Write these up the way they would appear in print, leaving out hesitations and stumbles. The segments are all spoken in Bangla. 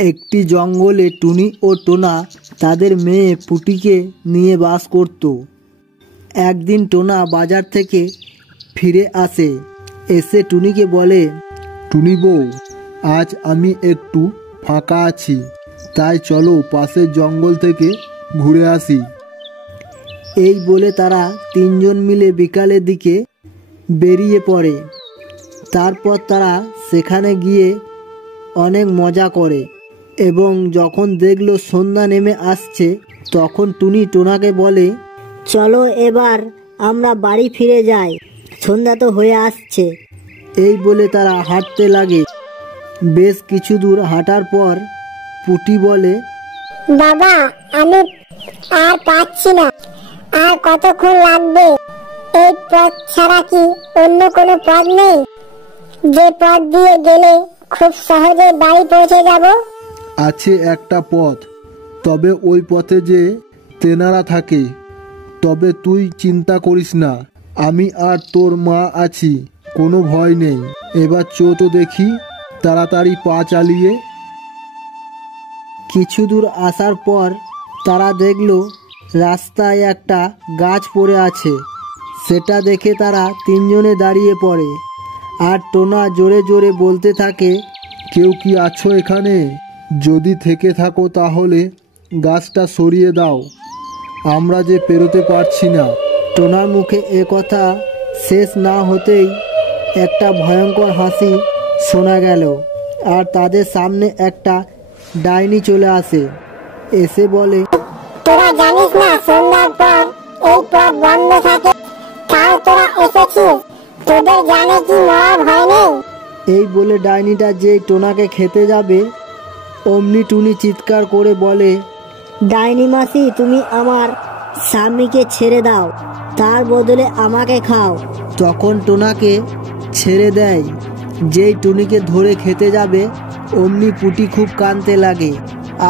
একটি জঙ্গলে টুনি ও টোনা তাদের মেয়ে পুটিকে নিয়ে বাস করত। একদিন টোনা বাজার থেকে ফিরে আসে, এসে টুনিকে বলে, টুনি বউ, আজ আমি একটু ফাঁকা আছি, তাই চলো পাশের জঙ্গল থেকে ঘুরে আসি। এই বলে তারা তিনজন মিলে বিকালের দিকে বেরিয়ে পড়ে। তারপর তারা সেখানে গিয়ে অনেক মজা করে এবং যখন দেখলো সন্ধ্যা নেমে আসছে তখন টুনি টোনাকে বলে, চলো এবার আমরা বাড়ি ফিরে যাই, সন্ধ্যা তো হয়ে আসছে। এই বলে তারা হাঁটতে লাগে। বেশ কিছু দূর হাঁটার পর পুটি বলে, বাবা, আমি আর পাচ্ছি না, আর কতক্ষণ লাগবে? এই পথ ছাড়া কি অন্য কোনো পথ নেই, যে পথ দিয়ে গেলে খুব সহজে বাড়ি পৌঁছে যাব? আছে একটা পথ, তবে ওই পথে যে তেনারা থাকে। তবে তুই চিন্তা করিস না, আমি আর তোর মা আছি, কোনো ভয় নেই। এবার চো তো দেখি, তাড়াতাড়ি পা চালিয়ে। কিছু দূর আসার পর তারা দেখলো রাস্তায় একটা গাছ পড়ে আছে। সেটা দেখে তারা তিনজনে দাঁড়িয়ে পড়ে আর টোনা জোরে জোরে বলতে থাকে, কেউ কি আছো এখানে? যদি থেকে থাকো তাহলে গাছটা সরিয়ে দাও, আমরা যে পেরোতে পারছি না। টোনার মুখে এ কথা শেষ না হতেই একটা ভয়ঙ্কর হাসি শোনা গেল আর তাদের সামনে একটা ডাইনি চলে আসে। এসে বলে, তোরা জানিস না সন্ধ্যার পর এই পথ বন্ধ থাকে, তাও তোরা এসেছিস, তোদের জানে কি মরার ভয় নেই? এই বলে ডাইনিটা যেই টোনাকে খেতে যাবে অমনি টুনি চিৎকার করে বলে, ডাইনি মাসি, তুমি আমার স্বামীকে ছেড়ে দাও, তার বদলে আমাকে খাও। তখন টোনাকে ছেড়ে দেয়। যেই টুনিকে ধরে খেতে যাবে অমনি পুটি খুব কাঁদতে লাগে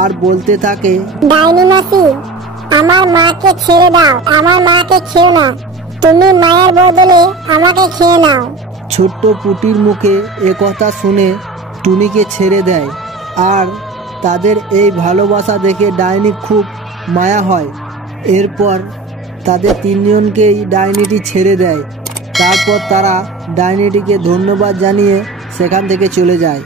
আর বলতে থাকে, ডাইনি মাসি, আমার মাকে ছেড়ে দাও, আমার মাকে খেও না, তুমি মায়ের বদলে আমাকে খেয়ে নাও। ছোট্ট পুটির মুখে এ কথা শুনে টুনিকে ছেড়ে দেয় আর তাদের এই ভালোবাসা দেখে ডাইনি খুব মায়া হয়। এরপর তাদের তিনজনকেই ডাইনিটি ছেড়ে দেয়। তারপর তারা ডাইনিটিকে ধন্যবাদ জানিয়ে সেখান থেকে চলে যায়।